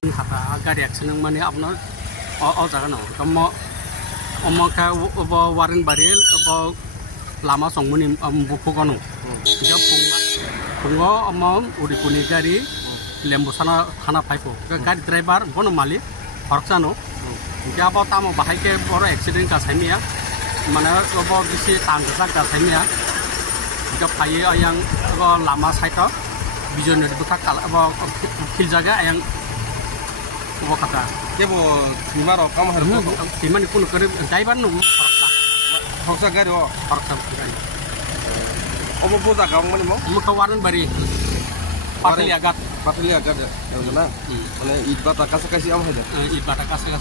Hata gari accident mani apnar jaga no tomo ka warin baril lama songmuni buku kono dia pungo uri kuni gari lembu sana thana paipo gari driver bono mali horsano dia tamo bahai ke boro accident ka saimia mana bisi tangsa ka saimia dia pai yang lama saito bijon di buka kala kil jaga yang kata ke bo timaro kam har ko timan kun kare driver no hoksa gari o horsam gari obo boda ga mani mo muka waran bari patli agat ya na mane ibata kasih am haja ibata kasih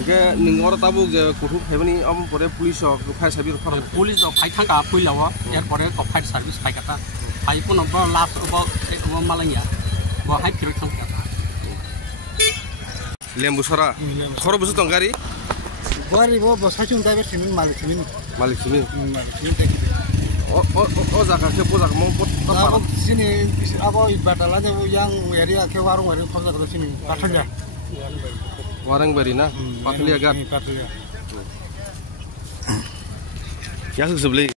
oke ningor tabu ge kuthuk hebani am pore police ok fire service khara police o phai thanga puilawa er pore ko fire service phai kata phai pun obo last obo malanya bo hai kiro thang kata lembu sora khoro busu tongari gari bo bosachung driver simin malik simin o jaga ke po jaga mo pot apa sini apa ibatala de yang area ke warung khonja ke sini patanya warang bari na patli agat patlia ya sebeli